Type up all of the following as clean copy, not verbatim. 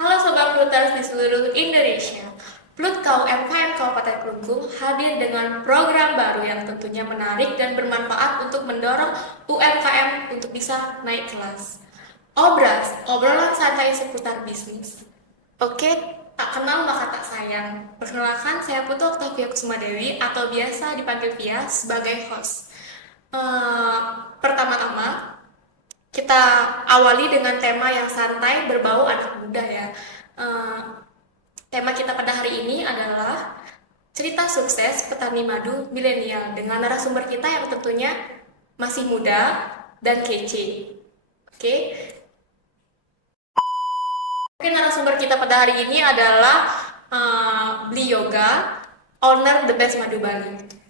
Halo Sobat Pluters di seluruh Indonesia. Plutkau MKM Kabupaten Kelungkung hadir dengan program baru yang tentunya menarik dan bermanfaat untuk mendorong UMKM untuk bisa naik kelas. Obras, obrolan santai seputar bisnis. Oke, tak kenal maka tak sayang. Perkenalkan, saya Putu Oktavia Kusumadewi atau biasa dipanggil Via sebagai host. Pertama-tama, kita awali dengan tema yang santai berbau anak muda ya. Eh, Tema kita pada hari ini adalah cerita sukses petani madu milenial dengan narasumber kita yang tentunya masih muda dan kece. Oke, mungkin narasumber kita pada hari ini adalah Bli Yoga, owner The Best Madu Bali.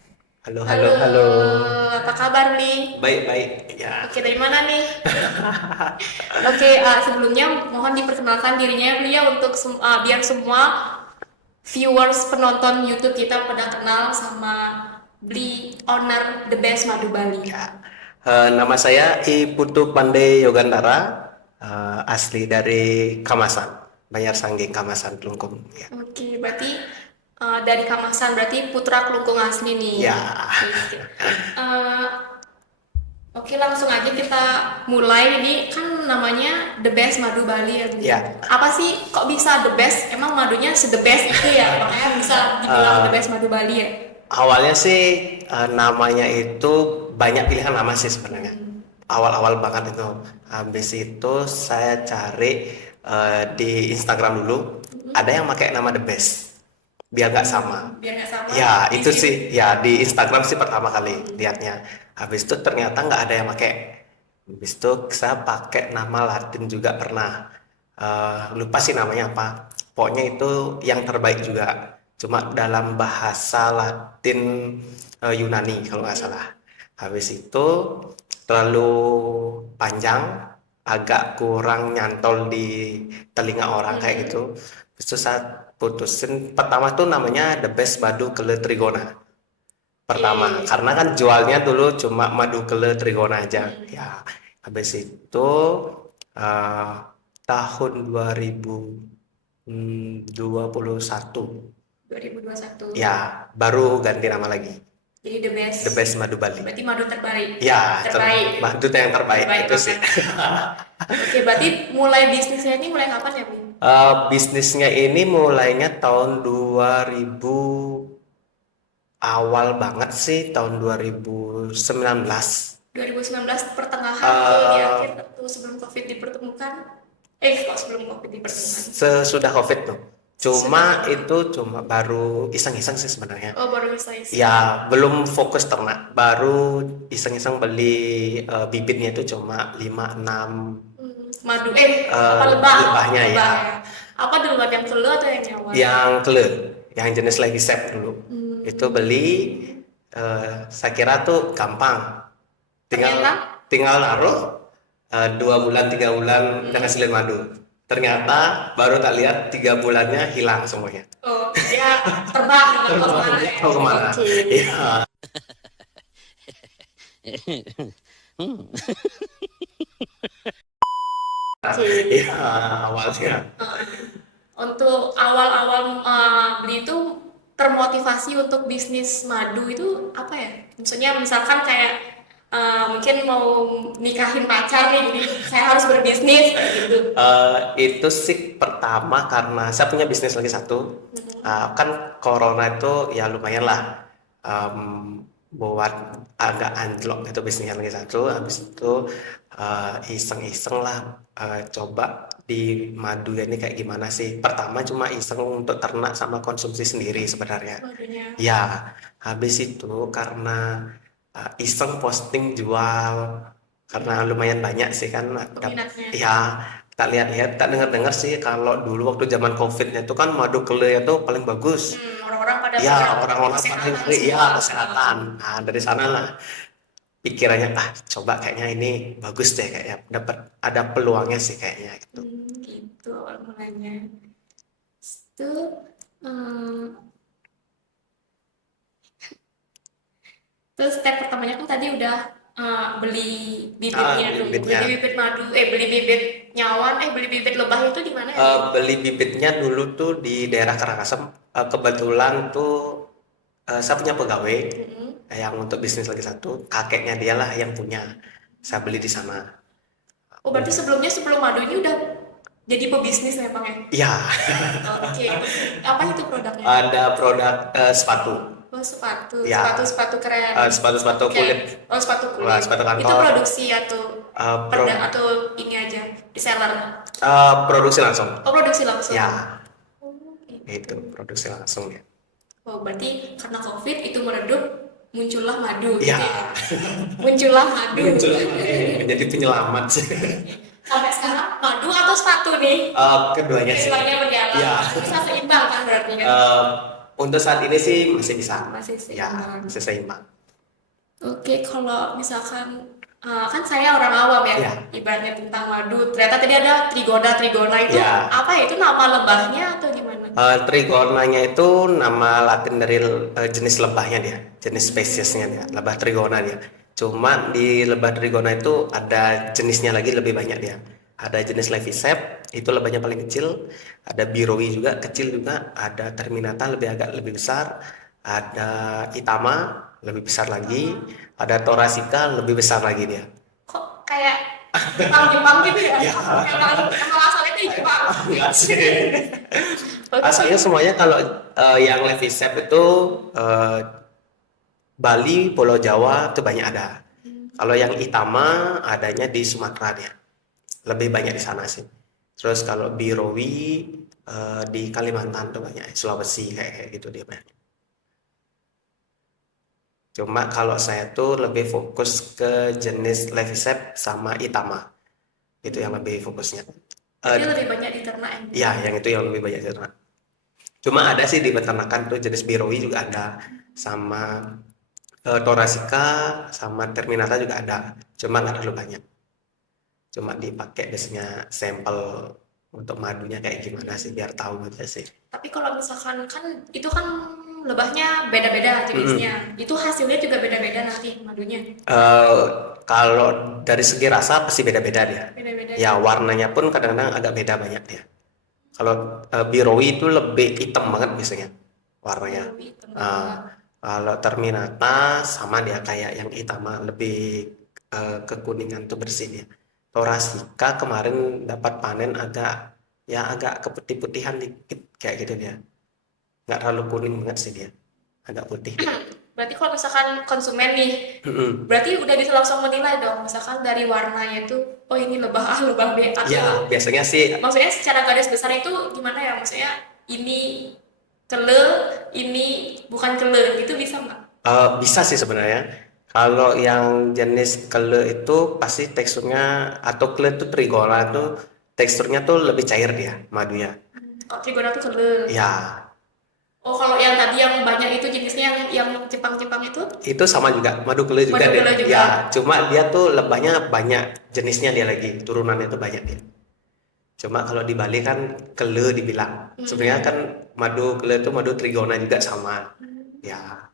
Halo, halo, Halo, halo. apa kabar Bli? Baik, baik. Ya. Oke, dari mana nih? Oke, sebelumnya mohon diperkenalkan dirinya beliau untuk biar semua viewers penonton YouTube kita pada kenal sama Bli owner The Best Madu Bali. Ya. Nama saya I Putu Pandey Yogandara, asli dari Kamasan, Banjar Sanggeng, Kamasan, Kelungkung. Ya. Oke, berarti dari Kamasan, berarti putra Kelungkung asli nih. Ya. Oke. Oke, langsung aja kita mulai. Ini kan namanya The Best Madu Bali ya, Bli. Ya. Apa sih kok bisa the best? Emang madunya the best itu ya? Makanya bisa dibilang The Best Madu Bali ya? Awalnya sih namanya itu banyak pilihan nama sih sebenarnya. Awal-awal banget itu. Habis itu saya cari di Instagram dulu. Ada yang pakai nama The Best. Biar nggak sama. Biar nggak sama. Ya, di itu situ. sih. Ya, di Instagram sih pertama kali lihatnya. Habis itu ternyata nggak ada yang pakai. Habis itu saya pakai nama Latin juga pernah. Lupa sih namanya apa. Pokoknya itu yang terbaik juga. Cuma dalam bahasa Latin Yunani kalau nggak salah. Habis itu terlalu panjang, agak kurang nyantol di telinga orang kayak gitu. Habis itu saya putusin pertama tuh namanya The Best Madu Kele Trigona pertama karena kan jualnya dulu cuma madu kele trigona aja ya. Habis itu eh, tahun 2021 2021. ya baru ganti nama lagi Jadi The The Best. Best Madu Bali. Berarti madu terbaik. Ya, Terbaik. madu yang terbaik Terbaik itu sih. Oke, berarti mulai bisnisnya ini mulai kapan ya, Bli? Bisnisnya ini mulainya tahun 2000 awal banget sih tahun 2019. 2019 pertengahan atau di akhir atau sebelum COVID dipertemukan? Kok sebelum COVID dipertemukan? Sesudah COVID tuh. Cuma Sudah. itu cuma baru iseng-iseng sih sebenarnya. Oh, baru bisa isi. Ya, belum fokus ternak. Baru iseng-iseng beli bibitnya itu cuma 5-6 Madu, apa lebah? lebahnya ya. Apa duluan yang kelu atau yang nyawa? Yang kele, yang jenis lagi sep dulu. Itu beli saya kira tuh gampang. Tinggal naruh 2 bulan 3 bulan udah ngasilin madu. Ternyata baru tak lihat 3 bulannya hilang semuanya. Oh, dia terbang kemana? Tahu kemana? Iya. Iya, awalnya. Untuk awal-awal beli itu termotivasi untuk bisnis madu itu apa ya? Maksudnya misalkan kayak mungkin mau nikahin pacar nih, jadi saya harus berbisnis kayak gitu. Itu sih pertama karena saya punya bisnis lagi satu. Kan corona itu ya lumayan lah buat agak anjlok itu bisnisnya lagi satu. Habis itu iseng-iseng lah coba di madu ini kayak gimana sih. Pertama cuma iseng untuk ternak sama konsumsi sendiri sebenarnya. Madunya. Ya, habis itu karena iseng posting jual karena lumayan banyak sih kan Peminatnya. ya tak lihat-lihat tak dengar-dengar sih kalau dulu waktu zaman COVID-nya itu kan madu kele itu paling bagus. Orang-orang pada Ya, pegang orang-orang paling kesehatan ya semua. kesehatan. Nah, dari sana lah pikirannya coba kayaknya ini bagus deh kayaknya dapat ada peluangnya sih kayaknya gitu. Gitu awal mulanya. Itu terus step pertamanya kan tadi udah beli bibitnya dulu, bibitnya. beli bibit madu, beli bibit nyawan, beli bibit lebah itu di mana ya? Beli bibitnya dulu tuh di daerah Karangasem. Kebetulan tuh saya punya pegawai Mm-mm. yang untuk bisnis lagi satu, kakeknya dia lah yang punya. Saya beli di sana. Oh, berarti sebelum madu ini udah jadi pebisnis ya, Bang ya? Iya, Oke, apa itu produknya? ada produk sepatu. Oh, sepatu, Ya, sepatu keren. sepatu-sepatu Oke. kulit. Oh, sepatu Wah, kulit. sepatu Itu kantor. produksi atau Pro- atau ini aja, reseller? produksi langsung. Oh, produksi langsung. Ya, Oh, itu gitu. produksi langsung ya. Oh, berarti karena COVID itu meredup, muncullah madu gitu Ya, ya. Muncullah madu. muncul menjadi penyelamat sih. Sampai sekarang madu atau sepatu nih? Keduanya sih. Keduanya berjalan. Ya. Bisa seimbang kan berarti kan? Untuk saat ini sih masih bisa. Masih Ya, seimbang. masih seimbang. Oke, kalau misalkan kan saya orang awam ya, Ya. ibaratnya tentang madu. Ternyata tadi ada trigona itu Ya. apa ya? Itu nama lebahnya atau gimana? Trigonanya itu nama Latin dari jenis lebahnya dia, jenis spesiesnya dia, lebah trigona dia. Cuma di lebah trigona itu ada jenisnya lagi lebih banyak dia. Ada jenis Levisep, itu lebahnya paling kecil. Ada Birowi juga kecil juga. Ada Terminata agak lebih besar. Ada Itama lebih besar lagi. Ada Thoracea lebih besar lagi dia. Kok kayak Jepang-Jepang gitu ya? Ya. Emang asalnya itu Jepang. Enggak sih. Oke. Asalnya semuanya kalau yang Levisep itu Bali, Pulau Jawa itu banyak ada. Kalau yang Itama adanya di Sumatera dia. Lebih banyak di sana sih. Terus kalau Birowi di Kalimantan tuh banyak, Sulawesi kayak gitu dia banyak. Cuma kalau saya tuh lebih fokus ke jenis Levisep sama Itama. Itu yang lebih fokusnya. Jadi lebih banyak di ternak yang Ya, yang itu yang lebih banyak ternak. Cuma ada sih di peternakan tuh jenis Birowi juga ada, sama Thoracea sama Terminata juga ada. Cuma nggak terlalu banyak. Cuma dipakai biasanya sampel untuk madunya kayak gimana sih biar tahu aja sih. Tapi kalau misalkan kan itu kan lebahnya beda-beda jenisnya. Itu hasilnya juga beda-beda nanti madunya. Kalau dari segi rasa pasti beda-beda dia. Beda-beda. Ya warnanya pun kadang-kadang agak beda banyak dia. Kalau Birowi itu lebih hitam banget biasanya warnanya. Lebih hitam. Kalau Terminata sama dia kayak yang Itama lebih kekuningan tuh bersih dia. Thoracea kemarin dapat panen agak keputih-putihan dikit kayak gitu dia. Nggak terlalu kuning banget sih dia. Agak putih dia. Berarti kalau misalkan konsumen nih, berarti udah bisa langsung menilai dong. Misalkan dari warnanya itu, oh ini lebah A, lebah B atau Ya, biasanya sih maksudnya secara garis besar itu gimana ya? Maksudnya ini kele, ini bukan kele, itu bisa nggak? bisa sih sebenarnya. Kalau yang jenis kele itu pasti teksturnya atau kele itu trigona itu teksturnya tuh lebih cair dia madunya. Kalau trigona tuh kele. Ya, Oh, kalau yang tadi yang banyak itu jenisnya yang Jepang-Jepang itu? sama juga madu kele juga Madu dia. kele juga. Ya, cuma dia tuh lebahnya banyak jenisnya dia lagi, turunannya tuh banyak dia. Cuma kalau di Bali kan kele dibilang. Sebenarnya kan madu kele itu madu trigona juga sama. Ya.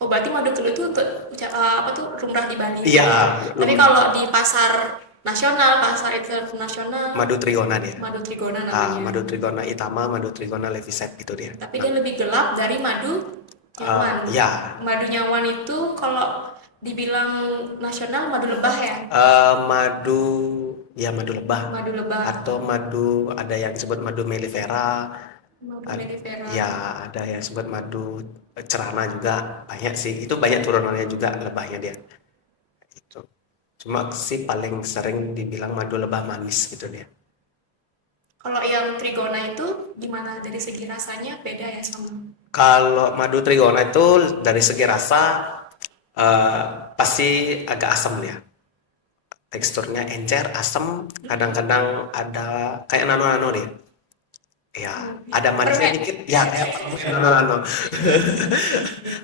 Oh, berarti madu kele itu untuk apa tuh lumrah di Bali. Iya, Tapi kalau di pasar nasional, pasar internasional, madu trigona dia. madu trigona namanya. Madu trigona Itama, madu trigona Levisep gitu dia. Tapi dia lebih gelap dari madu nyawan. Ya, Madu nyawan itu kalau dibilang nasional madu lebah ya. madu lebah Madu lebah. atau madu ada yang disebut madu mellifera. Madu mellifera. Ya, ada yang disebut madu cerana juga banyak sih. Itu banyak turunannya juga lebahnya dia. Itu. Cuma sih paling sering dibilang madu lebah manis gitu dia. Kalau yang trigona itu gimana dari segi rasanya beda ya sama? Kalau madu trigona itu dari segi rasa pasti agak asam dia. Teksturnya encer, asam, kadang-kadang ada kayak nano-nano dia. Ya, ada manisnya dikit. Ya, kayak nano-nano.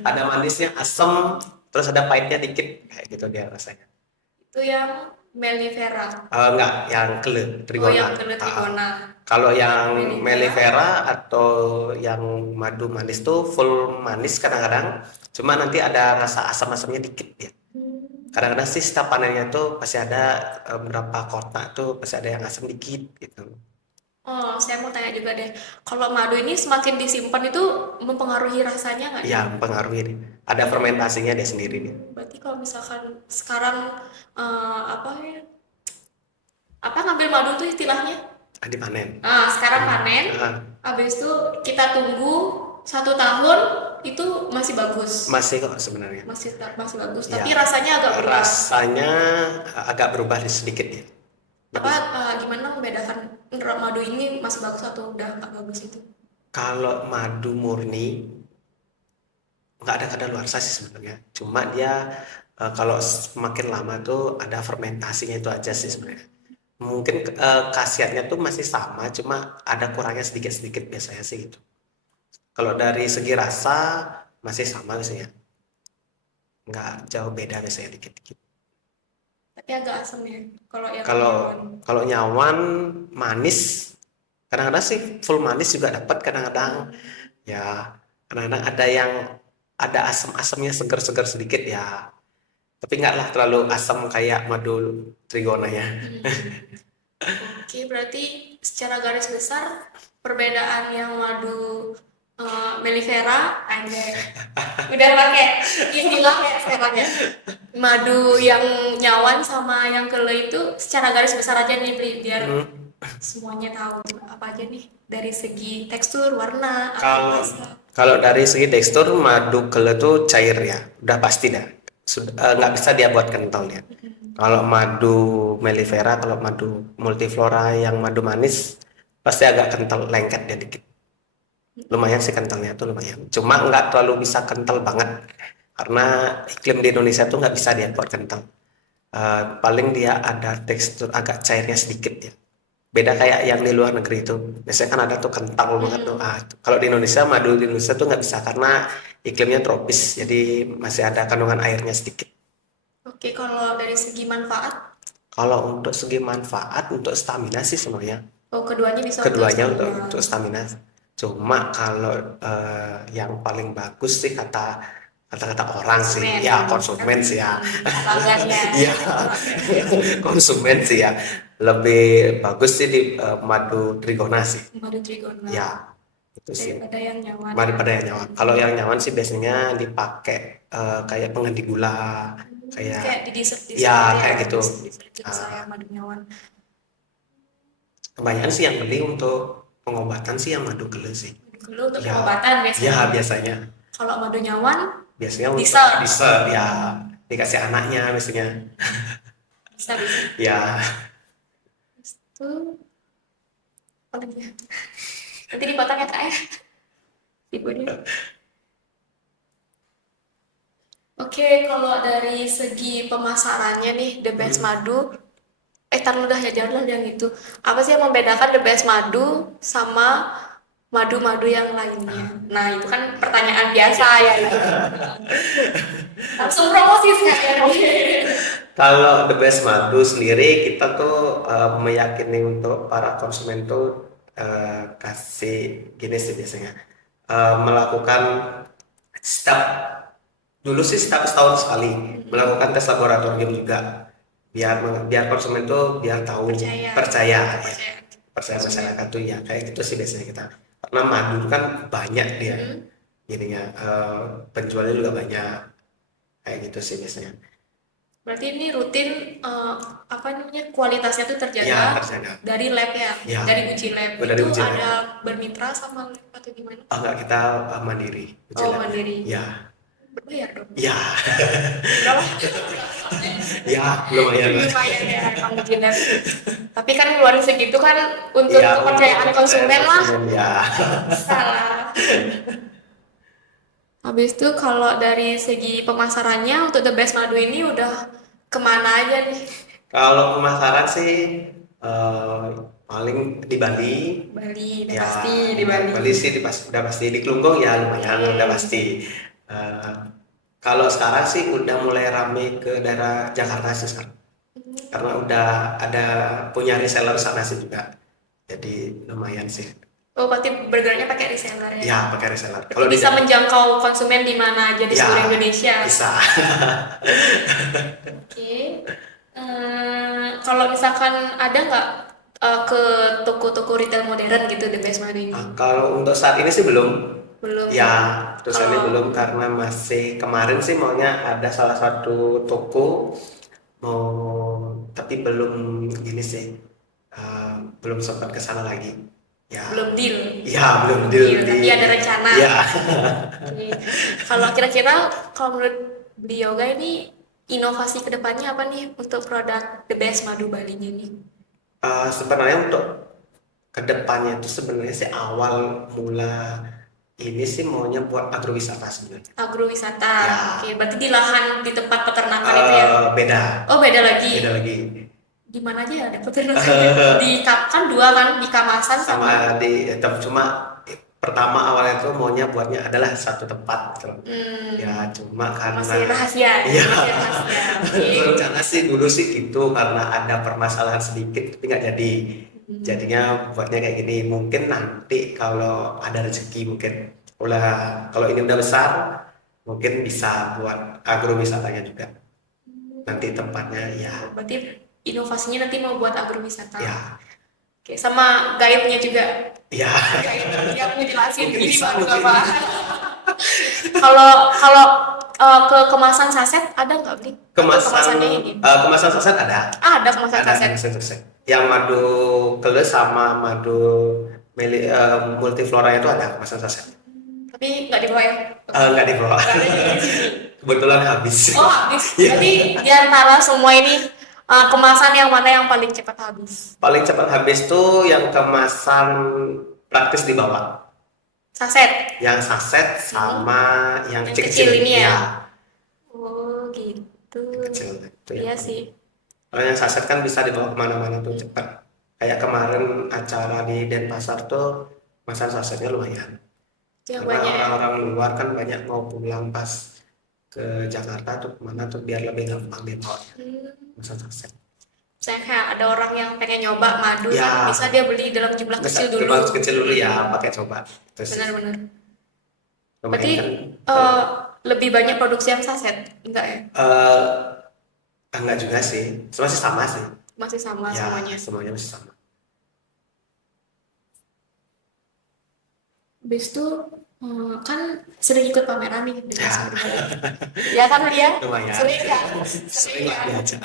Ada manisnya, asam, terus ada pahitnya dikit kayak gitu dia rasanya. Itu yang mellifera. Enggak, yang kele trigona. Oh, yang kele trigona. Kalau yang Mellifera. mellifera atau yang madu manis tuh full manis kadang-kadang, cuma nanti ada rasa asam-asamnya dikit ya. Kadang-kadang sih setiap panennya tuh pasti ada berapa kotak tuh pasti ada yang asam dikit gitu. Oh, saya mau tanya juga deh. Kalau madu ini semakin disimpan itu mempengaruhi rasanya nggak nih? Ya, mempengaruhi. Ada fermentasinya dia sendiri nih. Berarti kalau misalkan sekarang apa ya? Apa ngambil madu tuh istilahnya? Dipanen. Sekarang panen, Ah, habis itu kita tunggu 1 tahun itu masih bagus, masih kok sebenarnya. masih bagus. Ya, Tapi rasanya agak berubah. rasanya agak berubah sedikit ya. Apa Jadi gimana membedakan madu ini masih bagus atau udah nggak bagus itu? kalau madu murni nggak ada kadaluarsa sih sebenarnya. Cuma dia kalau semakin lama tuh ada fermentasinya itu aja sih sebenarnya. Mungkin khasiatnya tuh masih sama, cuma ada kurangnya sedikit-sedikit biasanya sih gitu. Kalau dari segi rasa masih sama biasanya, nggak jauh beda biasanya dikit-dikit. Tapi agak asam ya. Kalau yang Kalau hewan. kalau nyawan manis, kadang-kadang sih full manis juga dapat, kadang-kadang ya kadang-kadang ada yang ada asam-asamnya segar-segar sedikit ya. Tapi nggak lah terlalu asam kayak madu trigona ya. Oke, berarti secara garis besar perbedaan yang madu mellifera, anjay, udah pakai istilah ya sekarang ya. Madu yang nyawan sama yang kele itu secara garis besar aja nih, Bli, biar semuanya tahu tuh apa aja nih dari segi tekstur, warna, atau Kalau rasa. kalau dari segi tekstur madu kele itu cair ya, udah pasti dah. Nggak bisa dia buat kental ya. Kalau madu mellifera, kalau madu multiflora yang madu manis pasti agak kental, lengket dia dikit. Lumayan sih kentalnya tuh lumayan. Cuma nggak terlalu bisa kental banget karena iklim di Indonesia tuh nggak bisa dia buat kental. Paling dia ada tekstur agak cairnya sedikit ya. Beda kayak yang di luar negeri itu. Biasanya kan ada tuh kental banget tuh. Kalau di Indonesia madu di Indonesia tuh nggak bisa karena iklimnya tropis, jadi masih ada kandungan airnya sedikit. Oke, kalau dari segi manfaat, Kalau untuk segi manfaat untuk stamina sih sebenarnya keduanya bisa untuk keduanya stamina. untuk stamina. Cuma kalau yang paling bagus sih kata-kata orang sih, Konsumen. ya konsumen sih ya. Pelanggannya. Iya, konsumen sih ya. Lebih bagus sih di madu trigona sih. Madu trigona. Ya, itu sih. Daripada yang nyawan. Daripada yang nyawan. Kalau yang nyawan sih biasanya dipakai kayak pengganti gula, Kayak di dessert ya kayak gitu. dessert saya madu nyawan. Kebanyakan sih yang beli untuk pengobatan sih yang madu gele sih. Dulu untuk Ya. pengobatan biasanya. Ya biasanya. Kalau madu nyawan Biasanya untuk Dessert. dessert ya dikasih anaknya biasanya. bisa. Ya. Itu apa lagi ya? Nanti dipotong ya Kak ya. Ibunya. Oke, kalau dari segi pemasarannya nih, The Best Madu, tar lu dah ya, jangan lah yang itu. Apa sih yang membedakan The Best Madu sama madu-madu yang lainnya? Nah, itu kan pertanyaan biasa ya. Langsung promosi sekalian. Kalau The Best Madu sendiri kita tuh meyakini untuk para konsumen tuh kasih gini sih biasanya melakukan setiap dulu sih setiap setahun sekali melakukan tes laboratorium juga biar konsumen tuh biar tahu percaya masyarakat tuh ya kayak gitu sih biasanya kita karena madu kan banyak dia ininya penjualnya juga banyak kayak gitu sih biasanya. Berarti ini rutin apa namanya kualitasnya tuh terjaga, Ya, terjaga. dari lab ya, Ya. dari uji lab. Dari Itu uji lab. ada bermitra sama lab atau gimana? Enggak, kita mandiri uji Oh, lab. mandiri. Ya. Berbayar dong. Ya. Berapa? Ya, lumayan. Lumayan ya emang uji lab. Tapi kan ngeluarin segitu kan untuk Ya, kepercayaan konsumen lah. Ya. Salah. Habis itu kalau dari segi pemasarannya untuk The Best Madu ini udah kemana aja nih? Kalau pemasaran sih paling di Bali. Bali, udah Ya, pasti di Bali. Bali sih udah pasti di Kelungkung ya lumayan udah pasti. Kalau sekarang sih udah mulai rame ke daerah Jakarta sih sekarang. Karena udah ada punya reseller sana sih juga. Jadi lumayan sih. Oh, berarti bergeraknya pakai reseller ya. Ya, pakai reseller. Berarti Kalau di bisa menjangkau konsumen di mana aja di ya seluruh Indonesia. bisa. Oke. Kalau misalkan ada nggak ke toko-toko retail modern gitu The Best Madu ini? Kalau untuk saat ini sih belum. Belum. Ya, terus ini Kalau belum karena masih kemarin sih maunya ada salah satu toko mau, tapi belum gini sih, belum sempat ke sana lagi. Ya, belum deal. ya belum deal Deal, di. tapi ada rencana. Ya, Oke. Kalau kira-kira kalau menurut beliau ini inovasi kedepannya apa nih untuk produk The Best Madu Bali ini? sebenarnya untuk kedepannya itu sebenarnya sih awal mula ini sih maunya buat agrowisata sebenarnya. Agrowisata. Ya. Oke, berarti di lahan di tempat peternakan itu ya? Beda, Oh, beda lagi. beda lagi. Di mana aja ada peternakan? Di kan dua kan, di Kamasan sama Sama di cuma pertama awalnya tuh maunya buatnya adalah satu tempat gitu. Ya cuma karena masih rahasia. Iya. Masih rahasia. Oke. rencana sih dulu sih gitu karena ada permasalahan sedikit tapi nggak jadi. Jadinya buatnya kayak gini. Mungkin nanti kalau ada rezeki mungkin kalau ini udah besar mungkin bisa buat agrowisatanya juga. Nanti tempatnya ya. Berarti inovasinya nanti mau buat agrowisata. Ya. Oke, sama guide-nya juga. Ya. Guide yang ngejelasin Mungkin ini bisa, madu mungkin. apa. Kalau ke kemasan saset ada nggak nih? Kemasannya ini. Kemasan saset ada. Ada kemasan Ada saset. kemasan saset. Yang madu keles sama madu multiflora itu ada kemasan saset. Tapi nggak dibawa ya? Nggak dibawa. Nggak ada di sini. Kebetulan habis. Oh, habis. Iya. Jadi di antara semua ini kemasan yang mana yang paling cepat habis? Paling cepat habis tuh yang kemasan praktis dibawa. Saset. Yang saset sama yang Yang kecil-kecil kecil ini ya? Iya, Oh, gitu. kecil. Itu Iya yang sih. Kalau yang saset kan bisa dibawa kemana-mana tuh cepat. Kayak kemarin acara di Denpasar tuh kemasan sasetnya lumayan. Yang Karena banyak ya? orang-orang luar kan banyak mau pulang pas ke Jakarta tuh kemana tuh biar lebih gampang dibawa kemasan saset. Misalnya kayak ada orang yang pengen nyoba madu Ya. kan bisa dia beli dalam jumlah Bisa kecil dulu. dibawa kecil dulu ya, pakai coba. Terus Benar-benar. lumayan Berarti kan. lebih banyak produksi yang saset, enggak ya? Enggak juga sih, masih sama sih. Masih sama Ya, semuanya. semuanya masih sama. Habis itu kan sering ikut pameran nih di Ya. ya kan dia Lumayan. sering kan? Sering lah aja.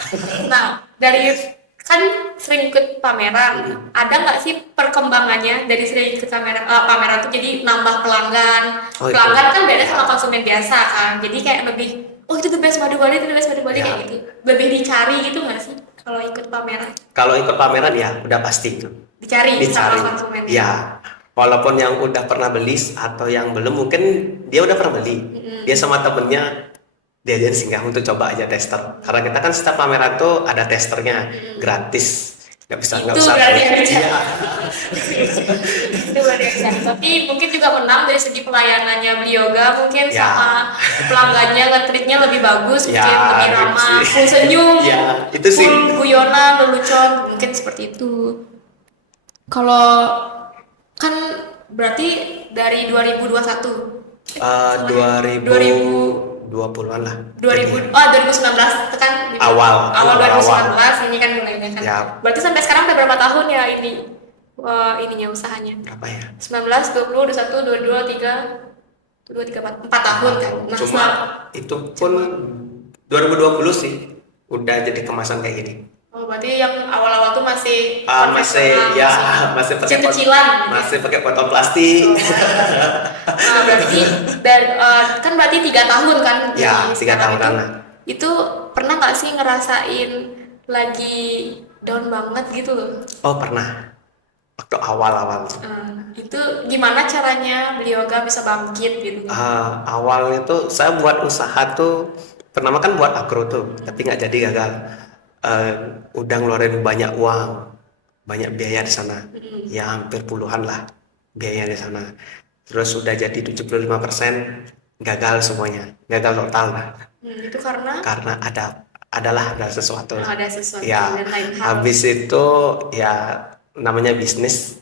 Nah, dari kan sering ikut pameran, ada nggak sih perkembangannya dari sering ikut pameran tuh jadi nambah pelanggan? Oh, itu. Pelanggan kan beda sama Ya. konsumen biasa kan, jadi kayak lebih, oh itu The Best Madu Bali, itu The Best Madu Bali Ya. kayak gitu. Lebih dicari gitu nggak sih kalau ikut pameran? Kalau ikut pameran ya udah pasti itu. Dicari Dicari. sama konsumen. Ya, walaupun yang udah pernah beli atau yang belum mungkin dia udah pernah beli. Dia sama temennya dia aja singgah untuk coba aja tester. Karena kita kan setiap pameran tuh ada testernya gratis. Nggak Itu usah berarti bayar. yang dicari. Iya. Itu berarti yang dicari. Tapi mungkin juga menang dari segi pelayanannya Blioga mungkin Ya. sama pelanggannya nge-treatnya lebih bagus, Ya, mungkin lebih gitu ramah, sih. full senyum, Ya, itu sih. full guyonan, lelucon, mungkin seperti itu. Kalau kan berarti dari 2021 2020-an lah. 2019 itu kan Awal 2019 ini kan mulainya kan. Ya. Berarti sampai sekarang udah berapa tahun ya ini ininya usahanya? Berapa ya? 19, 20, 21, 22, 3, 2, 3, 4 tahun kan. Nah, Cuma itu pun 2020 sih udah jadi kemasan kayak gini. oh, berarti yang awal-awal tuh masih Masih konvensional, ya masih pakai kecil-kecilan gitu ya? masih pakai botol plastik. Nah, berarti kan berarti 3 tahun kan? Ya, di 3 sekarang tahunan itu. lah. Itu pernah nggak sih ngerasain lagi down banget gitu loh? Oh, pernah. Waktu awal-awal. Itu gimana caranya Blioga bisa bangkit gitu? Awalnya tuh saya buat usaha tuh pertama kan buat agro tuh, tapi nggak jadi, gagal. Udah ngeluarin banyak uang, banyak biaya di sana. Ya hampir puluhan lah biaya di sana. Terus udah jadi 75% gagal semuanya, gagal total lah. Itu karena Ada sesuatu. ada sesuatu Ya, dan lain hal. habis itu ya namanya bisnis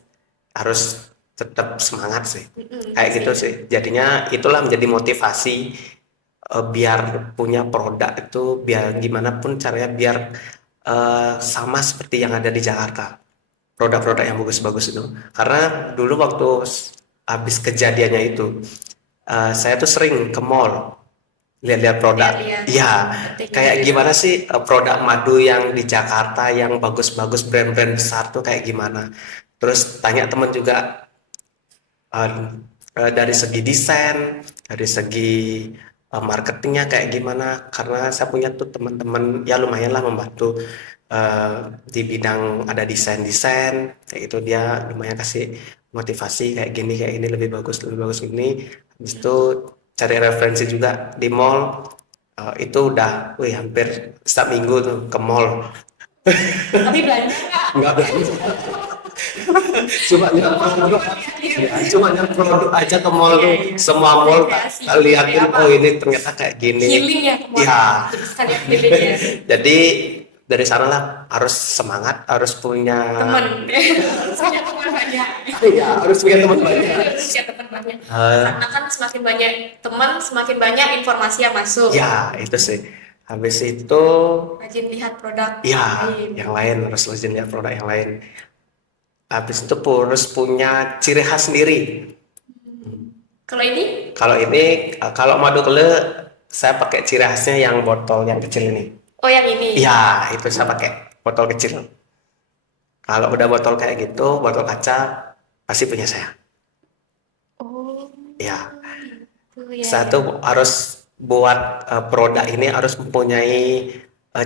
harus tetap semangat sih. Mm-mm, Kayak gitu pasti. sih. Jadinya itulah menjadi motivasi biar punya produk itu biar gimana pun caranya biar sama seperti yang ada di Jakarta. Produk-produk yang bagus-bagus itu. Karena dulu waktu habis kejadiannya itu, saya tuh sering ke mall lihat-lihat produk. Lihat-lihat. Iya, Penting kayak juga. gimana sih produk madu yang di Jakarta yang bagus-bagus brand-brand besar tuh kayak gimana. Terus tanya temen juga eh, dari segi desain, dari segi marketingnya kayak gimana. Karena saya punya tuh teman-teman ya lumayan lah membantu di bidang ada desain-desain kayak gitu dia lumayan kasih motivasi kayak gini lebih bagus gini. Habis itu cari referensi juga di mall. Itu udah, wih hampir setiap minggu tuh ke mall. Tapi belanja nggak? Nggak belanja, cuma nyari produk. Ya, cuma nyari produk aja ke mall Iya, tuh. iya. Semua mall Rekreasi. liatin, Apa? oh ini ternyata kayak gini. Healing ya kemarin. Ya, Jadi sekalian healing ya. jadi dari sanalah harus semangat, harus punya Temen. Harus punya teman banyak. iya, harus punya teman banyak. Harus punya teman banyak. Eh, Karena kan semakin banyak teman, semakin banyak informasi yang masuk. ya, itu sih. Habis itu, Rajin lihat produk ya, lain. yang lain harus rajin lihat produk yang lain. Habis itu harus punya ciri khas sendiri. Kalau ini, Kalau ini, kalau madu kele, saya pakai ciri khasnya yang botol yang kecil ini. oh yang ini. Ya, itu saya pakai botol kecil. Kalau udah botol kayak gitu, botol kaca, pasti punya saya. Oh, Ya, itu ya. saya tuh harus buat produk ini harus mempunyai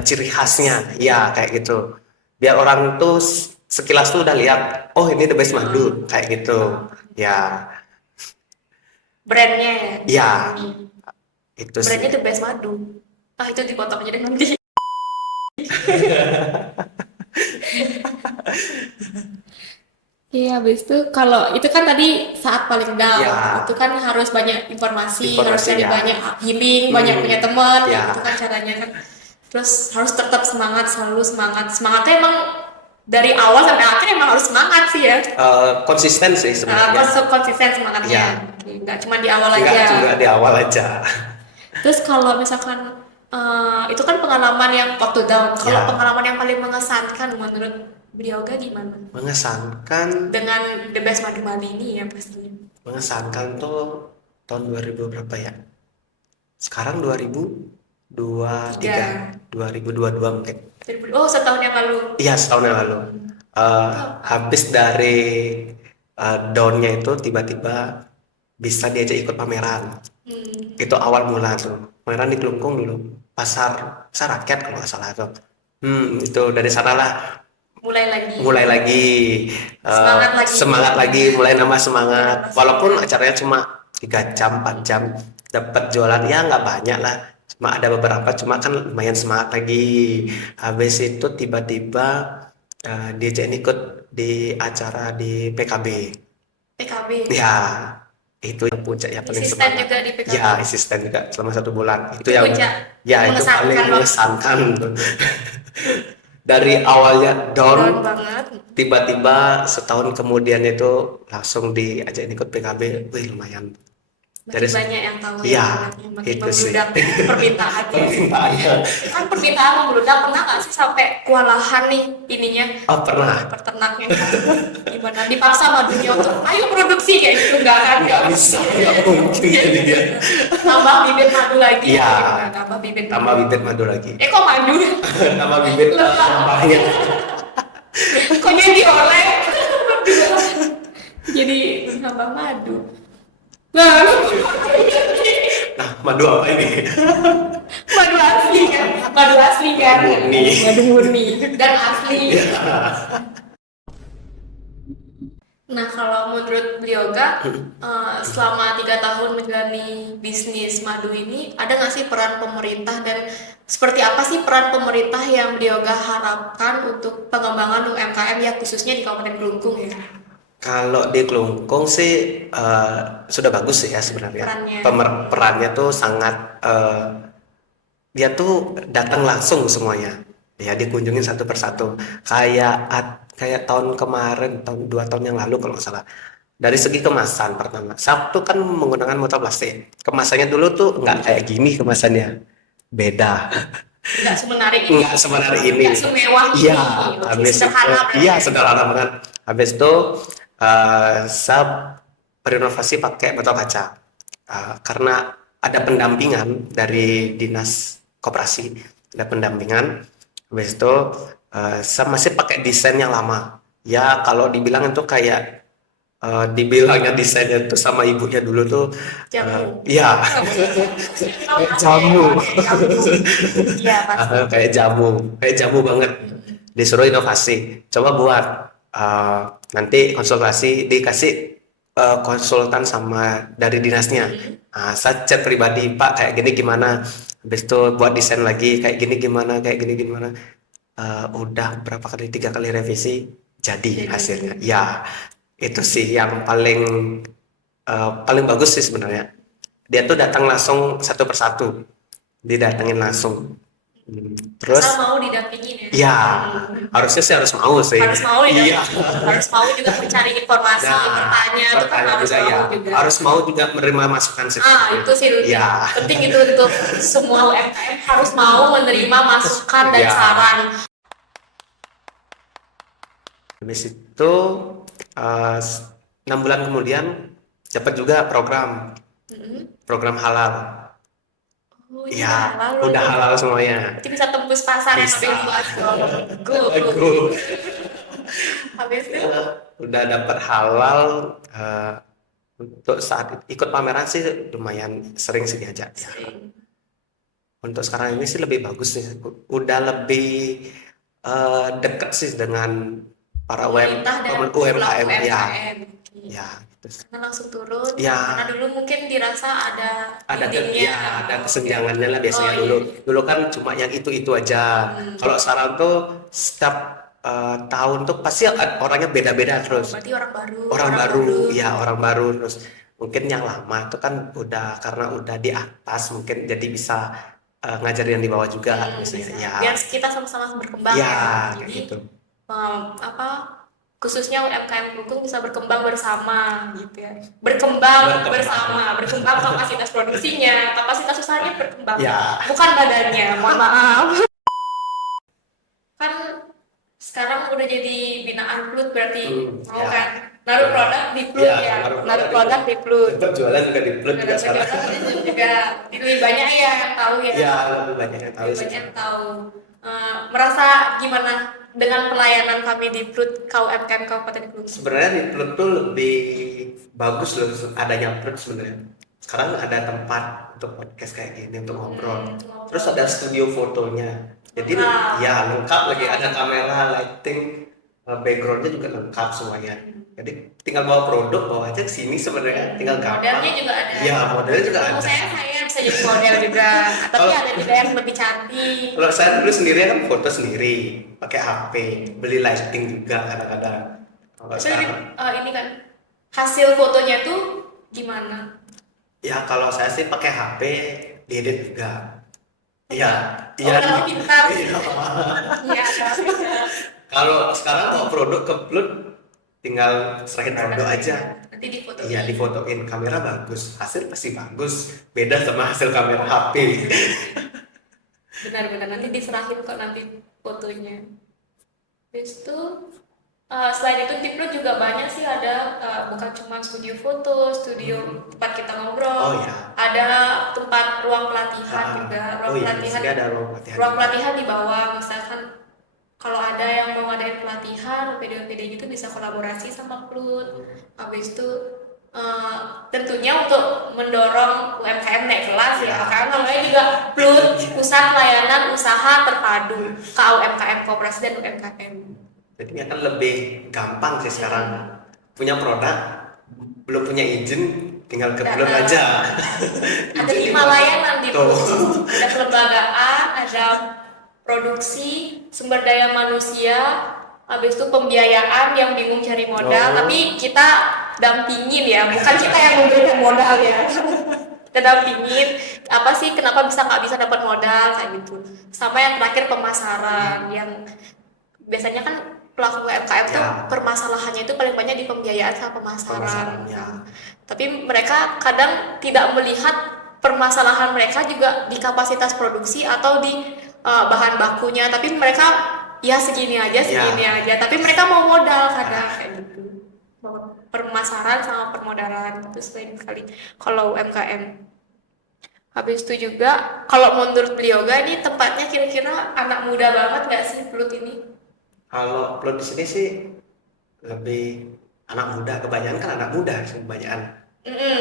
ciri khasnya. Ya, kayak gitu. Biar orang tuh sekilas tuh udah lihat, oh ini the best madu, kayak gitu. Ya, Brandnya ya. ya, itu sih. Brandnya The Best Madu. Ah itu dipotong aja deh nanti. Iya, habis itu kalau itu kan tadi saat paling down, Ya, itu kan harus banyak informasi, harus informasi cari ya. banyak healing, banyak punya teman, Ya. itu kan caranya kan. Terus harus tetap semangat, selalu semangat. Semangatnya emang dari awal sampai akhir emang harus semangat sih ya. Konsisten sih sebenarnya. Konsisten semangatnya, Ya. nggak cuma di awal Nggak aja. juga di awal aja. Terus kalau misalkan itu kan pengalaman yang waktu down. Kalau Ya. pengalaman yang paling mengesankan menurut Brioga gimana? Mengesankan, Dengan The Best Madu Mali ini ya pastinya. mengesankan tuh tahun 2000 berapa ya? Sekarang 2023, 2022 mungkin. Oh, setahun yang lalu. Iya, setahun yang lalu. Habis dari downnya itu tiba-tiba bisa diajak ikut pameran. Itu awal mula tuh. Pameran di Kelungkung dulu. Pasar rakyat kalau nggak salah tuh. Itu dari sanalah Mulai lagi. mulai lagi semangat lagi, mulai nambah semangat. Walaupun acaranya cuma 3 jam 4 jam dapat jualan ya nggak banyak lah, cuma ada beberapa, cuma kan lumayan semangat lagi. Habis itu tiba-tiba diajak ikut di acara di PKB. PKB. Ya, itu yang puncak yang paling Asisten semangat. juga di PKB. Ya, asisten juga selama 1 bulan. Itu Itu yang puncak ya itu mengesankan paling loh. mengesankan. Dari awalnya Down down, banget. tiba-tiba setahun kemudian itu langsung diajak ikut PKB, wih lumayan. Makin Dari banyak yang tahu Iya, ya, makin itu sih. membludak permintaannya. permintaannya. Kan permintaan membludak, pernah nggak sih sampai kewalahan nih ininya Oh pernah, peternaknya? Gimana? Dipaksa madunya untuk ayo produksi kayak gitu nggak kan? nggak bisa, nggak mungkin jadi dia. Tambah bibit madu lagi. Iya. Tambah bibit Tambah bibit madu lagi. kok madu? Tambah bibit Lebah. tambahnya. Kok jadi dioleh? Jadi tambah madu. Nah, Nah, madu apa ini? madu asli kan? Madu asli kan? Murni. Madu murni dan asli. Nah, kalau menurut Brioga, selama 3 tahun menjalani bisnis madu ini, ada nggak sih peran pemerintah dan seperti apa sih peran pemerintah yang Brioga harapkan untuk pengembangan UMKM ya khususnya di Kabupaten Kelungkung ya? Kalau di Kelungkung sih sudah bagus sih ya sebenarnya. Perannya. Perannya tuh sangat dia tuh datang langsung semuanya. Ya dikunjungin satu persatu. Kayak tahun kemarin, 2 tahun yang lalu kalau nggak salah. Dari segi kemasan pertama, Sabtu kan menggunakan botol plastik. Kemasannya dulu tuh nggak kayak gini kemasannya, beda. Nggak semenarik ini, Nggak semenarik ini. nggak semewah ini. Iya, Oke, habis itu, sederhana berarti iya ya. sederhana banget. Habis itu saya berinovasi pakai botol kaca. Karena ada pendampingan dari dinas koperasi, ada pendampingan. Habis itu saya masih pakai desain yang lama. Ya kalau dibilang itu kayak dibilangnya desainnya tuh sama ibunya dulu tuh Jamu. ya jamu. Iya pasti. Kayak jamu banget. Disuruh inovasi, coba buat eh, nanti konsultasi dikasih konsultan sama dari dinasnya. Saya chat pribadi, Pak kayak gini gimana? Habis itu buat desain lagi kayak gini gimana, kayak gini gimana. Udah berapa kali, 3 kali revisi, jadi hasilnya. Ya, itu sih yang paling bagus sih sebenarnya. Dia tuh datang langsung satu persatu, didatengin langsung. Terus Asal mau didampingin ya. ya harusnya sih harus mau sih. Harus mau ya. Iya. Harus mau juga mencari informasi, bertanya itu kan bertanya harus juga, mau ya. juga. Harus mau juga menerima masukan sih. Itu sih Ya. penting itu untuk semua UMKM harus mau menerima masukan dan Ya. saran. Habis itu 6 bulan kemudian dapat juga program halal. Oh, ini Ya, halal udah loh. halal semuanya. Berarti bisa tembus pasar yang Bisa. lebih luas dong. Aku Habis itu udah dapat halal. Untuk saat ikut pameran sih lumayan sering sih diajak. Ya. Untuk sekarang ini sih lebih bagus nih, udah lebih dekat sih dengan para pemerintah dan UMKM pelaku ya. UMKM. Ya, gitu. Karena langsung turun. Ya. Karena dulu mungkin dirasa ada Ada dindingnya. ya, ada kesenjangannya lah biasanya Oh, dulu. iya. Dulu kan cuma yang itu aja. Kalau sekarang tuh setiap tahun tuh pasti orangnya beda-beda terus. Berarti orang baru. Ya orang baru terus. Mungkin yang lama itu kan udah karena udah di atas mungkin jadi bisa ngajarin yang di bawah juga misalnya. Bisa. Ya. Biar kita sama-sama berkembang Ya, ya. Jadi gitu. khususnya UMKM Klungkung bisa berkembang bersama gitu ya. Berkembang bersama, berkembang kapasitas produksinya, kapasitas usahanya berkembang. Ya. Bukan badannya, mohon maaf. Kan sekarang udah jadi binaan Plut berarti mau ya. kan naruh produk di Plut ya, naruh produk di Plut. Tetap jualan juga di Plut juga sekarang. Juga lebih banyak ya yang tahu ya. Ya, lebih banyak yang tahu. Lebih banyak yang tahu. Merasa gimana dengan pelayanan kami di Plut UMKM Kabupaten Klungkung? Sebenarnya di Plut tuh lebih bagus loh adanya Plut sebenarnya. Sekarang ada tempat untuk podcast kayak gini untuk ngobrol. Terus ada studio fotonya. Jadi ya lengkap lagi, ada kamera, lighting, backgroundnya juga lengkap semuanya. Jadi tinggal bawa produk, bawa aja ke sini sebenarnya, tinggal gampang. Modelnya juga ada. Iya, modelnya juga ada. Saya bisa jadi model juga. Tapi ada juga yang lebih cantik. Kalau saya dulu sendiri kan foto sendiri, pakai HP, beli lighting juga kadang-kadang. Kalau sekarang, ini kan hasil fotonya tuh gimana? ya kalau saya sih pakai HP, diedit juga. Iya, Kalau pintar. Iya. Iya. Kalau sekarang mau produk ke Plut, tinggal serahin produk aja. Nanti difotoin. Iya, difotoin, kamera bagus, hasil pasti bagus. Beda sama hasil kamera HP. Benar-benar nanti diserahin kok nanti fotonya. Terus tuh selain itu di Plut juga banyak sih ada bukan cuma studio foto, studio tempat kita ngobrol. Oh ya. Ada tempat ruang pelatihan juga. Ada ruang pelatihan. Ruang pelatihan di bawah, misalkan kalau ada yang mau ngadain pelatihan, PD-PD gitu bisa kolaborasi sama Plut. Habis itu tentunya untuk mendorong UMKM naik kelas ya, karena namanya juga Plut, Pusat Layanan Usaha Terpadu KUMKM, Koperasi dan UMKM. Jadi akan lebih gampang sih sekarang. Punya produk, belum punya izin, tinggal ke Plut aja. Ada 5 layanan di Plut. Ada kelembagaan, ada produksi, sumber daya manusia, habis itu pembiayaan yang bingung cari modal, tapi kita dampingin ya, bukan kita yang memberikan modal ya. Kita dampingin apa sih, kenapa nggak bisa dapat modal kayak gitu. Sama yang terakhir pemasaran, yang biasanya kan pelaku UMKM tuh Ya. permasalahannya itu paling banyak di pembiayaan sama pemasaran. Pemasarannya. Tapi mereka kadang tidak melihat permasalahan mereka juga di kapasitas produksi atau di bahan bakunya. Tapi mereka ya segini aja. Tapi mereka mau modal kadang kayak gitu. Permasalahan sama permodalan itu sering kali kalau UMKM. Habis itu juga kalau menurut Blioga ini tempatnya kira-kira anak muda banget nggak sih Plut ini? Kalau plot di sini sih lebih anak muda, kebanyakan kan anak muda sih kebanyakan.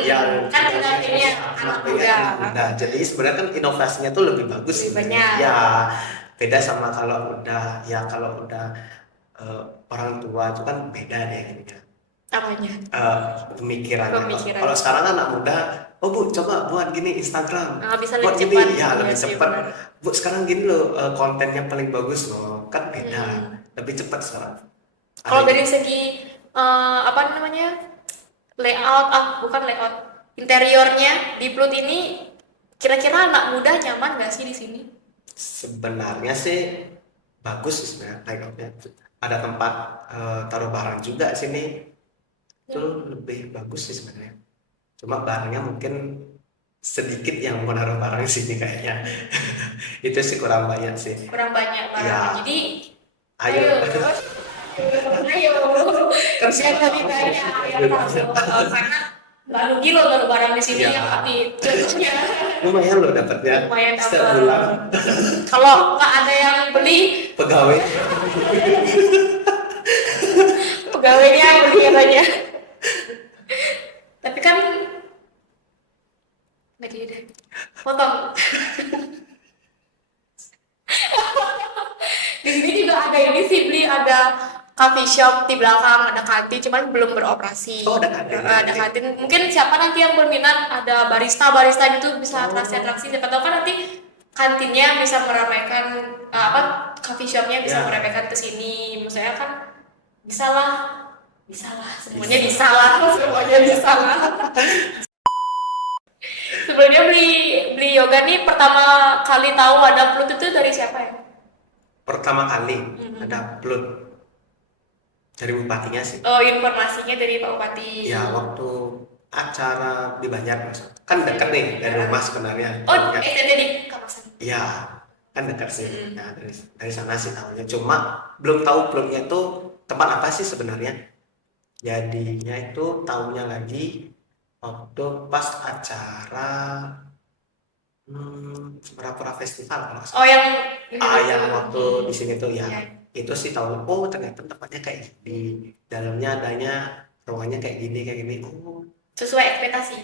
Yang kan ini anak muda. Jadi sebenarnya kan inovasinya tuh lebih bagus Lebih sebenarnya. banyak. Ya, beda sama kalau udah orang tua itu kan beda deh gitu ya. Apanya? Pemikirannya. Kalau sekarang kan anak muda, oh Bu, coba buat gini Instagram. Bisa buat lebih gini, cepat. ya lebih Iya sih, cepat. benar. Bu, sekarang gini loh, kontennya paling bagus loh. Kan beda, lebih cepat sekarang. Kalau dari segi apa namanya layout, bukan layout, interiornya di Plut ini, kira-kira anak muda nyaman nggak sih di sini? Sebenarnya sih bagus sih sebenarnya layoutnya. Ada tempat taruh barang juga sini. Itu lebih bagus sih sebenarnya. Cuma barangnya mungkin sedikit yang mau naruh barang di sini kayaknya. Itu sih kurang banyak sih. Kurang banyak barang. Ya. Jadi Ayo. kerja lebih banyak karena nggak rugi loh taruh barang di sini Ya. yang di contohnya. Lumayan loh dapatnya. Lumayan Setiap dapat. bulan Kalau nggak ada yang beli, pegawai. pegawainya yang beli katanya. Tapi kan lagi deh potong. Di sini juga ada ini sih, beli ada coffee shop di belakang, ada kantin cuman belum beroperasi. Oh, ada kantin. Ada kantin. Mungkin siapa nanti yang berminat ada barista gitu bisa atraksi-atraksi. Siapa tahu kan nanti kantinnya bisa meramaikan coffee shopnya bisa Ya. meramaikan ke sini. Misalnya kan bisa lah, semuanya bisa lah. Sebelumnya beli yoga nih pertama kali tahu ada Plut itu dari siapa ya? Pertama kali ada upload dari bupatinya sih. Oh, informasinya dari Pak Bupati. Ya, waktu acara di Banjar Mas. Kan dekat nih dari rumah sebenarnya. Oh, Ya. STT di kawasan. Iya, kan dekat sih. Nah, dari sana sih tahunya. Cuma belum tahu plotnya itu tempat apa sih sebenarnya. Jadinya itu tahunya lagi waktu pas acara Pura-Pura Festival kalau nggak salah. Oh, yang yang waktu di sini tuh ya. Iya. Itu sih tahu. Oh, ternyata tempatnya kayak gini. Dalamnya adanya ruangannya kayak gini. Oh, sesuai ekspektasi.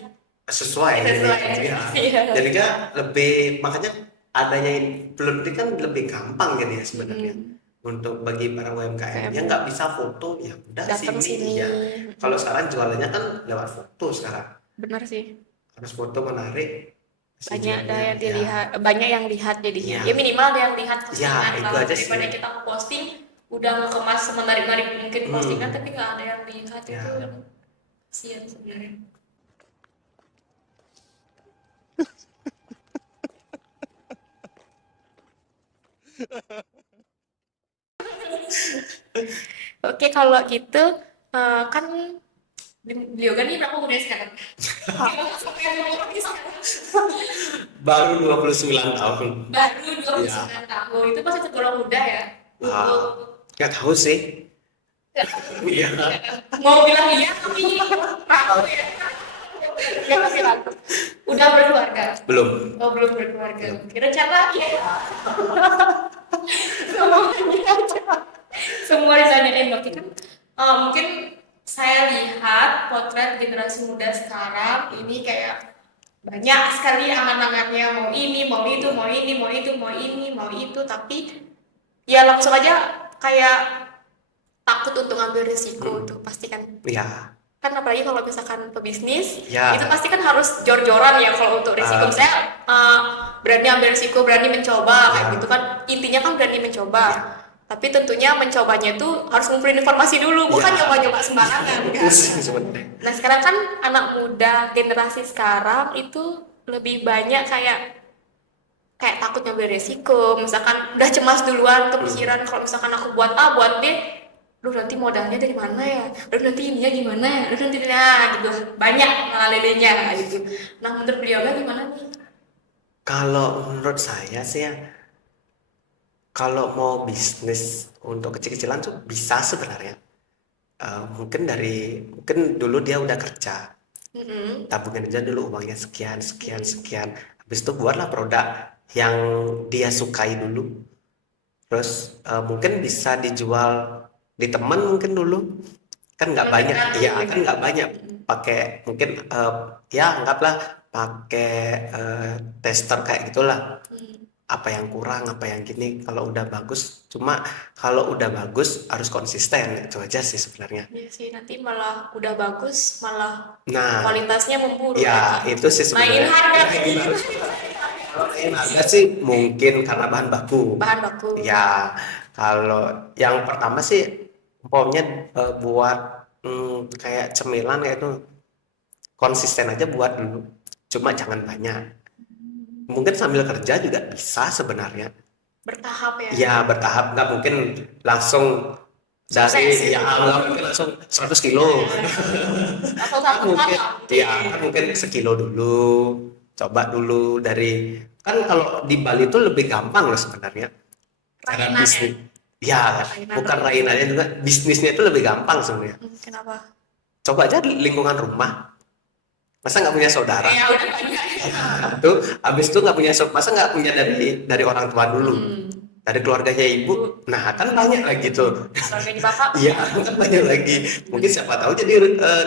sesuai. Ya. Iya. Jadi kan lebih, makanya adanya plot ini kan lebih gampang gitu ya sebenarnya untuk bagi para UMKM yang nggak bisa foto ya udah Datang sini. ya. Kalau sekarang jualannya kan lewat foto sekarang, Benar sih. harus foto menarik, Banyak ada jualnya, yang dilihat, banyak yang lihat jadinya. Ya. Ya minimal ada yang lihat postingan itu kalau aja sih. daripada kita posting udah ngekemas semenarik-narik mungkin postingan tapi nggak ada yang lihat Ya. itu kasihan sebenarnya. Oke, kalau gitu kan beliau kan ini berapa umurnya sekarang? Baru 29 tahun. Baru 29 tahun, itu masih tergolong muda ya? Nggak tahu sih. Iya. Mau bilang iya tapi ragu ya. Nggak masih ragu. Udah berkeluarga? Belum. Oh, belum berkeluarga. Kira cara ya. Semua ditanyain berarti kan mungkin saya lihat potret generasi muda sekarang ini kayak banyak sekali angan-angannya, mau ini, mau itu, mau ini, mau itu, mau ini, mau itu, tapi ya langsung aja kayak takut untuk ngambil risiko tuh pasti kan. Iya. Kan apalagi kalau misalkan pebisnis, Ya. itu pasti kan harus jor-joran ya kalau untuk risiko. Saya berani ambil risiko, berani mencoba kayak gitu kan. Intinya kan berani mencoba. Tapi tentunya mencobanya tuh harus ngumpulin informasi dulu, bukan nyoba-nyoba sembarangan kan. Nah, sekarang kan anak muda generasi sekarang itu lebih banyak kayak takut ngambil resiko, misalkan udah cemas duluan, kepikiran kalau misalkan aku buat A, buat B, Duh nanti modalnya dari mana ya? Duh nanti ininya gimana ya? Duh nanti gitu. Banyak ngalelenya gitu. Nah menurut beliau gimana nih? Kalau menurut saya sih ya, kalau mau bisnis untuk kecil-kecilan tuh bisa sebenarnya. Mungkin dulu dia udah kerja, Mm-mm. tabungin aja dulu uangnya sekian sekian sekian, habis itu buatlah produk yang dia sukai dulu, terus mungkin bisa dijual di teman mungkin dulu, kan nggak Yang banyak dekat ya, dulu kan gitu. nggak banyak Mm-mm. pakai, mungkin ya anggaplah pakai tester kayak gitulah, Mm. apa yang kurang apa yang gini, kalau udah bagus, cuma kalau udah bagus harus konsisten, itu aja sih sebenarnya. Iya sih, nanti malah udah bagus, malah Nah, kualitasnya memburuk ya lagi. itu sih Naikin sebenarnya. harga Nah, ini nih. harus, kalau naikin harga sih mungkin karena bahan baku. Bahan baku. Ya, kalau yang pertama sih umpamanya buat kayak cemilan kayak itu, konsisten aja buat dulu. Cuma jangan banyak. Mungkin sambil kerja juga bisa sebenarnya. Bertahap ya. Ya bertahap, nggak mungkin langsung dari Sukses ya gitu. nggak mungkin langsung 100 kilo. Atau Kan satu mungkin kakak ya mungkin. kan mungkin sekilo dulu, coba dulu dari, kan kalau di Bali itu lebih gampang loh sebenarnya cara Rainannya. bisnis. Ya, Rainan bukan lebih. rainannya juga, bisnisnya itu lebih gampang sebenarnya. Kenapa? Coba aja di lingkungan rumah, masa nggak punya saudara? Ya udah banyak. Tuh, habis itu nggak punya masa nggak punya dari orang tua dulu, Hmm. dari keluarganya ibu, nah kan banyak lagi tuh. Keluarganya bapak. Iya, kan banyak lagi. Mungkin siapa tahu jadi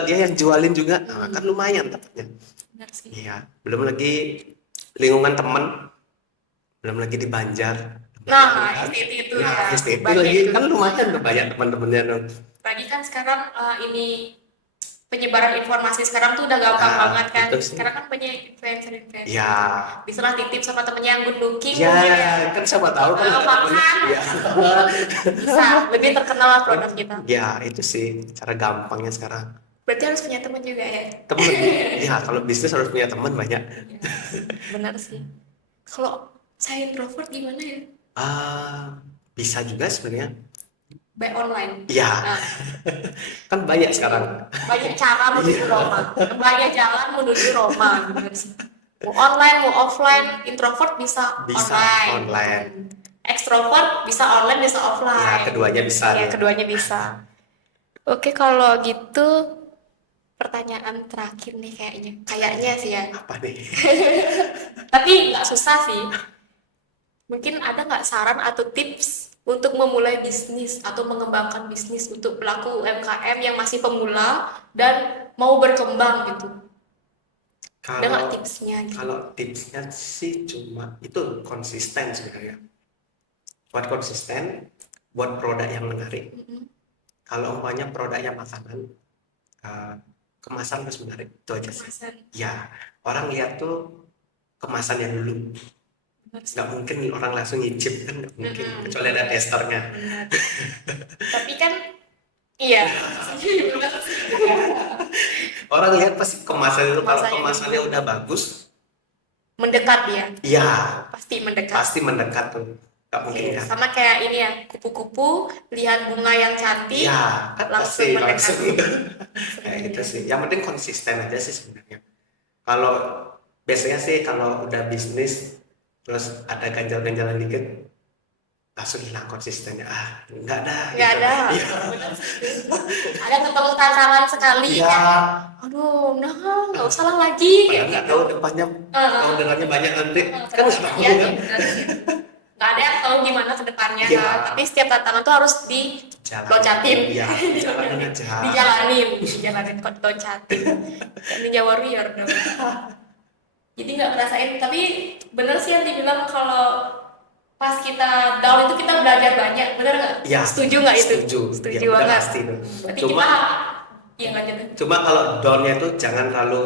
dia yang jualin juga, nah, kan lumayan dapatnya. Benar sih. Iya, belum lagi lingkungan teman, belum lagi di Banjar. Lumayan Nah, kan? STT itu Nah, ya. STT Banyak lagi itu. kan lumayan tuh banyak teman-temannya tuh. Lagi kan sekarang ini penyebaran informasi sekarang tuh udah gampang Nah, banget kan. itu sih. Sekarang kan banyak influencer-influencer Ya, gitu. Bisa lah titip sama temennya yang good looking ya mungkin ya. kan siapa tahu kan ada temannya. Makan. Ya. Bisa lebih terkenal lah produk kita. Ya, itu sih cara gampangnya sekarang. Berarti harus punya teman juga ya. Temen, ya kalau bisnis harus punya teman banyak. Benar sih. Kalau saya introvert gimana ya? Ah, bisa juga sebenarnya. By online. Ya, Nah, kan banyak sekarang. banyak cara menuju Roma. Banyak jalan menuju Roma. Benar sih. Mau online, mau offline, introvert bisa Bisa online. online. Ekstrovert bisa online, bisa Ya, offline. keduanya bisa Ya, nih. keduanya bisa. Oke, kalau gitu pertanyaan terakhir nih kayaknya. Kayaknya sih ya. Apa nih? Tapi nggak susah sih. Mungkin ada nggak saran atau tips untuk memulai bisnis atau mengembangkan bisnis untuk pelaku UMKM yang masih pemula dan mau berkembang gitu? Ada nggak Kalau tipsnya gitu? kalau tipsnya sih cuma itu konsisten sebenarnya. Buat konsisten, buat produk yang menarik. Mm-mm. Kalau umpamanya produknya makanan, eh, kemasan harus menarik. Itu aja sih. Kemasan. Ya, orang lihat tuh kemasannya dulu. Benar sih. Nggak mungkin orang langsung nyicip kan, nggak mungkin. Mm-mm. Kecuali ada testernya. Benar. Tapi kan iya. Benar sih. Orang lihat pasti kemasan itu, kalau Kemasannya kemasannya dulu. udah bagus, Mendekat dia. ya Pasti mendekat. pasti mendekat tuh. Nggak mungkin Oke, kan. sama kayak ini ya, kupu-kupu lihat bunga yang cantik, Ya, kan langsung pasti mendekat. langsung. Kayak gitu sih. Yang penting konsisten aja sih sebenarnya. Kalau biasanya sih kalau udah bisnis terus ada ganjal-ganjalan dikit, langsung hilang konsistennya. Ah, enggak ada Nggak gitu. ada. Iya. Benar sih. Ada ketemu tantangan sekali Iya. kan. Aduh, nah nggak usah lah lagi Padahal kayak nggak gitu. tahu depannya orderannya banyak nanti. Kan nggak tahu Iya sih, kan. benar sih. Nggak ada yang tahu gimana ke depannya Iya. kan. Tapi setiap tantangan tuh harus Jalan. diloncatin. Iya, jalanin aja. Dijalanin kok loncatin. Kayak Ninja Warrior dong. Jadi nggak ngerasain, tapi bener sih yang dibilang kalau pas kita down itu kita belajar banyak, bener nggak? Iya. Setuju nggak itu? Setuju. Setuju Ya, udah banget. pasti tuh. Berarti Cuma kita, iya nggak jadi. cuma kalau downnya itu jangan terlalu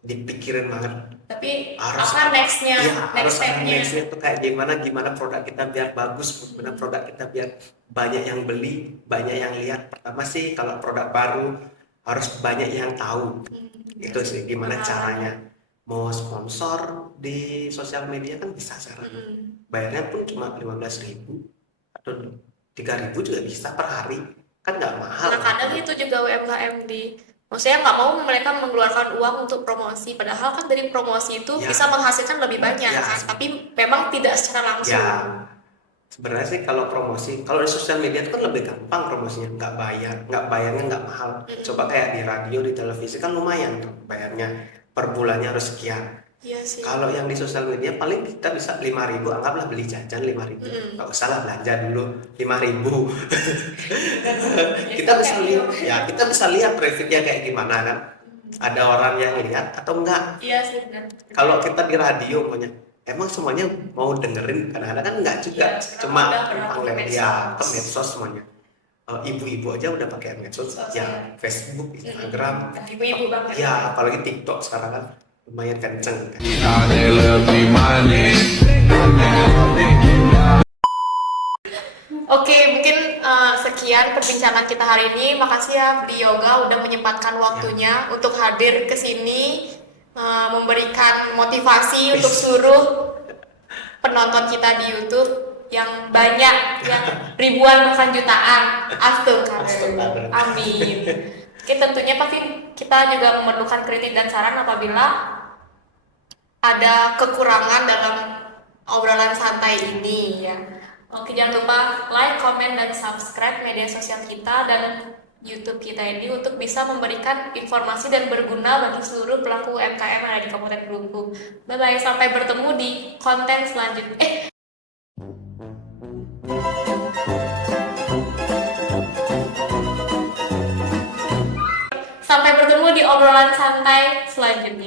dipikirin banget. Tapi Harus apa nextnya, Iya, next harus ada stepnya? nextnya tuh kayak gimana produk kita biar bagus, gimana produk kita biar banyak yang beli, banyak yang lihat. Pertama sih kalau produk baru harus banyak yang tahu. Itu sih gimana caranya. Mau sponsor di sosial media kan bisa sekarang. Bayarnya pun cuma 15.000 atau 3.000 juga bisa per hari. kan nggak mahal. Nah, kadang itu juga UMKM maksudnya nggak mau mereka mengeluarkan uang untuk promosi, padahal kan dari promosi itu Ya. bisa menghasilkan lebih banyak Ya. kan, tapi memang tidak secara langsung. Ya, sebenarnya sih kalau promosi, kalau di sosial media itu kan lebih gampang promosinya, nggak bayarnya nggak mahal. Coba kayak di radio, di televisi kan lumayan tuh bayarnya, per bulannya harus sekian. Iya sih. Kalau yang di sosial media paling kita bisa 5.000, anggaplah beli jajan 5.000, nggak usah lah belanja dulu 5.000. Kita bisa lihat trafficnya kayak gimana kan, ada orang yang lihat atau enggak. Iya sih benar. Kalau kita di radio punya, emang semuanya mau dengerin, kadang-kadang kan enggak juga, cuma ke medsos semuanya. Ibu-ibu aja udah pakai medsos, ya Facebook, Instagram, Ibu-ibu banget. ya apalagi TikTok sekarang kan lumayan kenceng kan. Oke, mungkin sekian perbincangan kita hari ini. Makasih ya Bli Yoga udah menyempatkan waktunya untuk hadir ke sini, memberikan motivasi untuk seluruh penonton kita di YouTube yang banyak, yang ribuan bahkan jutaan. Astagfirullah. Amin. Oke, tentunya pasti kita juga memerlukan kritik dan saran apabila ada kekurangan dalam obrolan santai ini ya. Oke, jangan lupa like, comment, dan subscribe media sosial kita dan YouTube kita ini untuk bisa memberikan informasi dan berguna bagi seluruh pelaku UMKM yang ada di Kabupaten Kelungkung. Bye-bye, sampai bertemu di konten selanjutnya. Sampai bertemu di obrolan santai selanjutnya.